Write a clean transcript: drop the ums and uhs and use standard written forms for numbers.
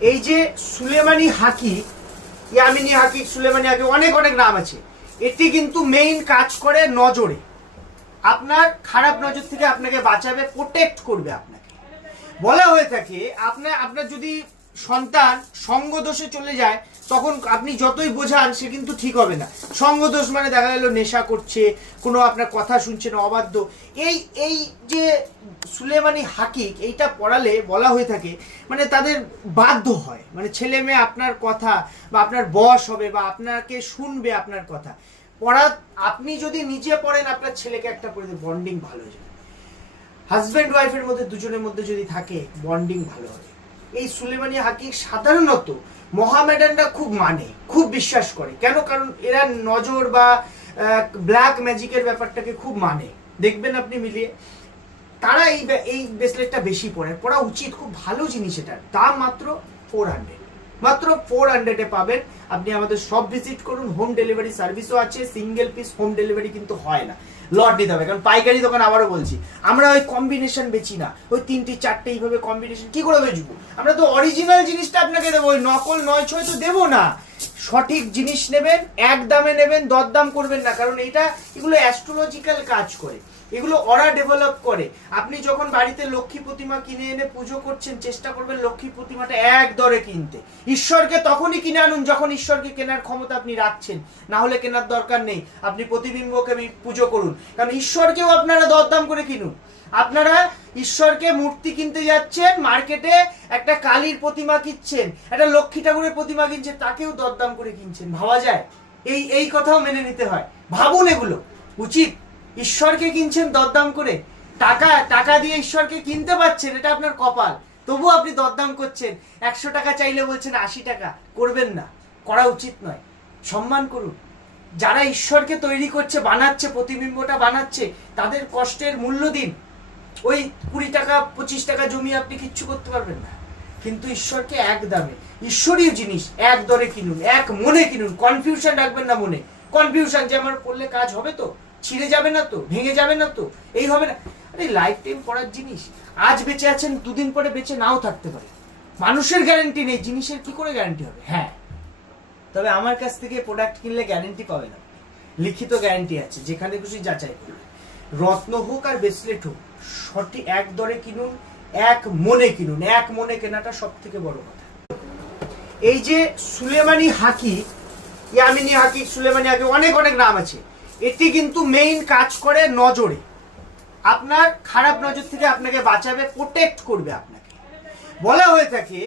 এই যে সুলেমানি হাকি, ইয়ামিনী হাকি, সুলেমানি হাকি, অনেক অনেক নাম আছে। এটি কিন্তু মেইন কাজ করে নজরে, আপনার খারাপ নজর থেকে আপনাকে বাঁচাবে, প্রোটেক্ট করবে আপনাকে। বলা হয়ে থাকে আপনার যদি সন্তান সঙ্গ দোষে চলে যায়, তখন আপনি যতই বোঝান সে কিন্তু ঠিক হবে না। সঙ্গ দোষ মানে দেখা গেল নেশা করছে, কোনো আপনার কথা শুনছে না, অবাধ্য। এই যে সুলেমানি হাকিক, এইটা পড়ালে বলা হয়ে থাকে মানে তাদের বাধ্য হয়, মানে ছেলে মেয়ে আপনার কথা বা আপনার বশ হবে বা আপনাকে শুনবে আপনার কথা। পড়া আপনি যদি নিজে পড়েন, আপনার ছেলেকে একটা করে বন্ডিং ভালো হয়ে যাবে। হাজব্যান্ড ওয়াইফের মধ্যে দুজনের মধ্যে যদি থাকে, বন্ডিং ভালো হবে। এই সুলেমানি হাকিক সাধারণত মহামেডানরা খুব বিশ্বাস করে। কেন? কারণ এরা নজর বা ব্ল্যাক ম্যাজিকের ব্যাপারটাকে খুব মানে। দেখবেন আপনি মিলিয়ে, তারা এই ব্রেসলেটটা বেশি পড়া উচিত। খুব ভালো জিনিস। এটার দাম মাত্র 400, মাত্র 400-এ পাবেন। আপনি আমাদের সব ভিজিট করুন, হোম ডেলিভারি সার্ভিসও আছে। সিঙ্গেল পিস হোম ডেলিভারি কিন্তু হয় না, লট নিতে হবে। কারণ পাইকারি দোকান, আবারও বলছি, আমরা ওই কম্বিনেশন বেচি না। ওই 3টে 4টে এইভাবে কম্বিনেশন কি করে বেচবো? আমরা তো অরিজিনাল জিনিসটা আপনাকে দেবো, ওই নকল 9-6 তো দেবো না। সঠিক জিনিস নেবেন, এক দামে নেবেন, দরদাম করবেন না। কারণ এগুলো অ্যাস্ট্রোলজিক্যাল কাজ করে, এগুলো ওরা ডেভেলপ করে। আপনি যখন বাড়িতে লক্ষ্মী প্রতিমা কিনে এনে পুজো করছেন, চেষ্টা করবেন লক্ষ্মী প্রতিমাটা এক দরে কিনতে। ঈশ্বরকে তখনই কিনে আনুন যখন ঈশ্বরকে কেনার ক্ষমতা আপনি রাখছেন, না হলে কেনার দরকার নেই। আপনি প্রতিবিম্বকে পুজো করুন, কারণ ঈশ্বরকেও আপনারা দরদাম করে কিনুন। আপনারা ঈশ্বরকে মূর্তি কিনতে যাচ্ছেন মার্কেটে, একটা কালীর প্রতিমা কিনছেন, একটা লক্ষ্মী ঠাকুরের প্রতিমা কিনছেন, তাকেও দরদাম করে কিনছেন। ভাবা যায়? এই কথাও মেনে নিতে হয়। ভাবুন, এগুলো উচিত? ঈশ্বরকে কিনছেন দরদাম করে, টাকা দিয়ে ঈশ্বরকে কিনতে পারছেন, এটা আপনার কপাল। তবু আপনি দরদাম করছেন। 100 টাকা চাইলে বলছেন 80 টাকা। করবেন না, করা উচিত নয়। সম্মান করুন। যারা ঈশ্বরকে তৈরি করছে, বানাচ্ছে, প্রতিবিম্বটা বানাচ্ছে, তাদের কষ্টের মূল্য দিন। ওই 20 টাকা 25 টাকা জমিয়ে আপনি কিচ্ছু করতে পারবেন না। কিন্তু ঈশ্বরকে এক দামে, ঈশ্বরীয় জিনিস এক দরে কিনুন, এক মনে কিনুন। কনফিউশন রাখবেন না মনে। কনফিউশন যে আমার করলে কাজ হবে তো, ছিঁড়ে যাবে না তো, ভেঙে যাবে না তো, এই হবে না। আরে লাইফ টাইম পড়ার জিনিস। আজ বেঁচে আছেন, দুদিন পরে বেঁচে নাও থাকতে পারে। মানুষের গ্যারান্টি নেই, জিনিসের কি করে গ্যারান্টি হবে? হ্যাঁ, তবে আমার কাছ থেকে প্রোডাক্ট কিনলে গ্যারান্টি পাবে না। লিখিত গ্যারান্টি আছে, যেখানে খুশি যাচাই করবে। রত্ন হোক আর ব্রেসলেট হোক, সঠিক এক দরে কিনুন, এক মনে কিনুন। এক মনে কেনাটা সব থেকে বড় কথা। এই যে সুলেমানি হাকি, ইয়ামিনী হাকি, সুলেমানি হাকি, অনেক অনেক নাম আছে। এটি কিন্তু মেইন কাজ করে নজরে, আপনার খারাপ নজর থেকে আপনাকে বাঁচাবে, প্রোটেক্ট করবে আপনাকে। বলা হয়ে থাকে